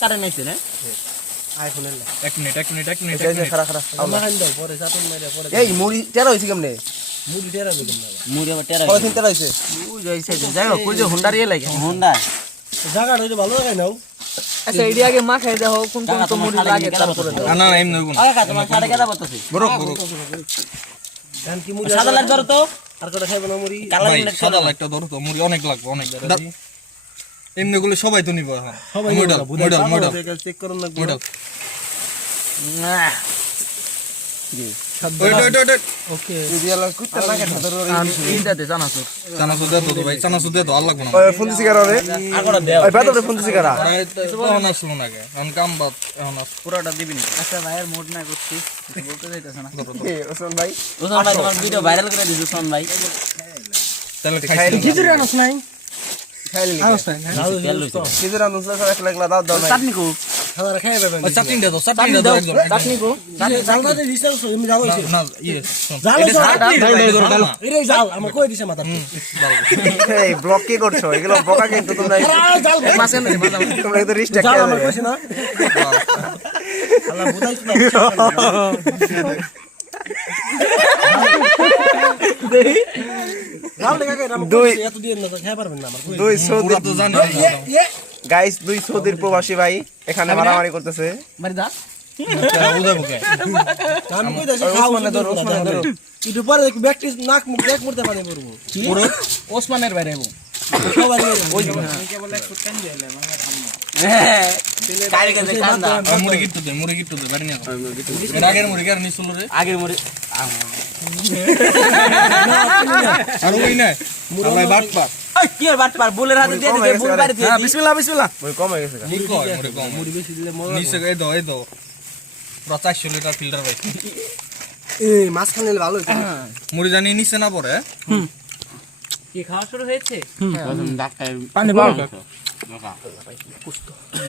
current আইছে না আইফোনের এক মিনিট এই যে খারা খারা আমরা খাইন দাও পরে চাটন মাইরা পরে এই মুড়ি টেরা হইছে কেমনে মুড়ি টেরা হইছে কেমনে মুড়ি আবার টেরা পরে তিন টেরা হইছে ওই যাইছে যাই হোক কই যে হোন্ডার ইয়ে লাগে হোন্ডা জায়গা হইছে ভালো জায়গা নাও আচ্ছা এডি আগে মা খাই দাও কোন কোন তো মুড়ি লাগে তারপরে দাও না না এমনি গুণ আরে তোমার সাড়ে কেদা বলতেছি বড় জান কি মুড়ি সাদা লাগ ধরো তো আর কটা খাইব না মুড়ি কালার ভাই মিলে সাদা লাগটা ধরো তো মুড়ি অনেক লাগবে অনেক এমনি গুলো সবাই তো নিব এখন সবাই মডেল চেক করুন না মডেল ওকে রিয়াল কুত্তা লাগে ধরো এইটা দে জানাছো চানাচুর দে তো ভাই চানাচুর দে তো আর লাগবে না ওই ফোন দিছি কারা রে আগড়া দেও ওই বেতরে ফোন দিছি কারা এখন আসলো না কে এখন কাম বাদ এখন পুরোটা দিবি না আচ্ছা ভাইয়ের মুড না করছি বলতে যাইতাছ না এ ওসমান ভাই ওসমান ভাই তোমার ভিডিও ভাইরাল করে দিছো ওসমান ভাই তাহলে খাইছি খিচুড়ি আনছ নাই খাইলি আনছ নাই তেল লইছে খিচুড়ি আনছ না এক লাগলা দাও দাও নাই চাটনি কো খাবার খাই পাবেন চাটনি দে তো চাটনি দে একজন চাটনি কো জালনা দে দিছাও এমনি জাল হইছে না ইয়ে জাল এরে জাল আমার কই দিছে মাথা এই ব্লক কি করছো এগুলো বকা কিন্তু তোমরা জাল মাসে না তোমরা তো রিস্ট্রিক্ট জাল করে আমার কইছি না আল্লাহ বুঝাইছ না জাল দেখা কই রাম কইছে এত দিন না খাই পারবেন না আমার দুই পুরা তো জানি গাইস দুই সৌদির প্রবাসী ভাই এখানে মারামারি করতেছে মারি দা বুঝাবো কে আমি কই দাইছি খাও মানে ধরো ওসমানে ধরো একটু পরে ব্যাকটিস নাক মুখ দেখ মরতে পানি পড়বো পুরো ওসমানের বাইরে আইবো সবাই ওই হ্যাঁ কারে কাছে কান্দা মুড়ি গিট্টু দে বাড়ি নিয়ে এর আগের মুড়ি কার নিছিল রে আগে মরে আর ওই না আল্লাহ বাট পাট ওই কি আর বাট পার বুলের হাতে দিয়ে দিতে বুল বাড়ি দিয়ে বিসমিল্লাহ বিসমিল্লাহ মুড়ি কম হয়ে গেছে মুড়ি কম মুড়ি বেশি দিলে মজা নিচে এই দাও পুরা 400 লিটার ফিল্টার ভাই এই মাছ খানে ভালো হইছে মুড়ি জানি নিচে না পড়ে কি খাওয়া শুরু হয়েছে ধাক্কায় পানি বাও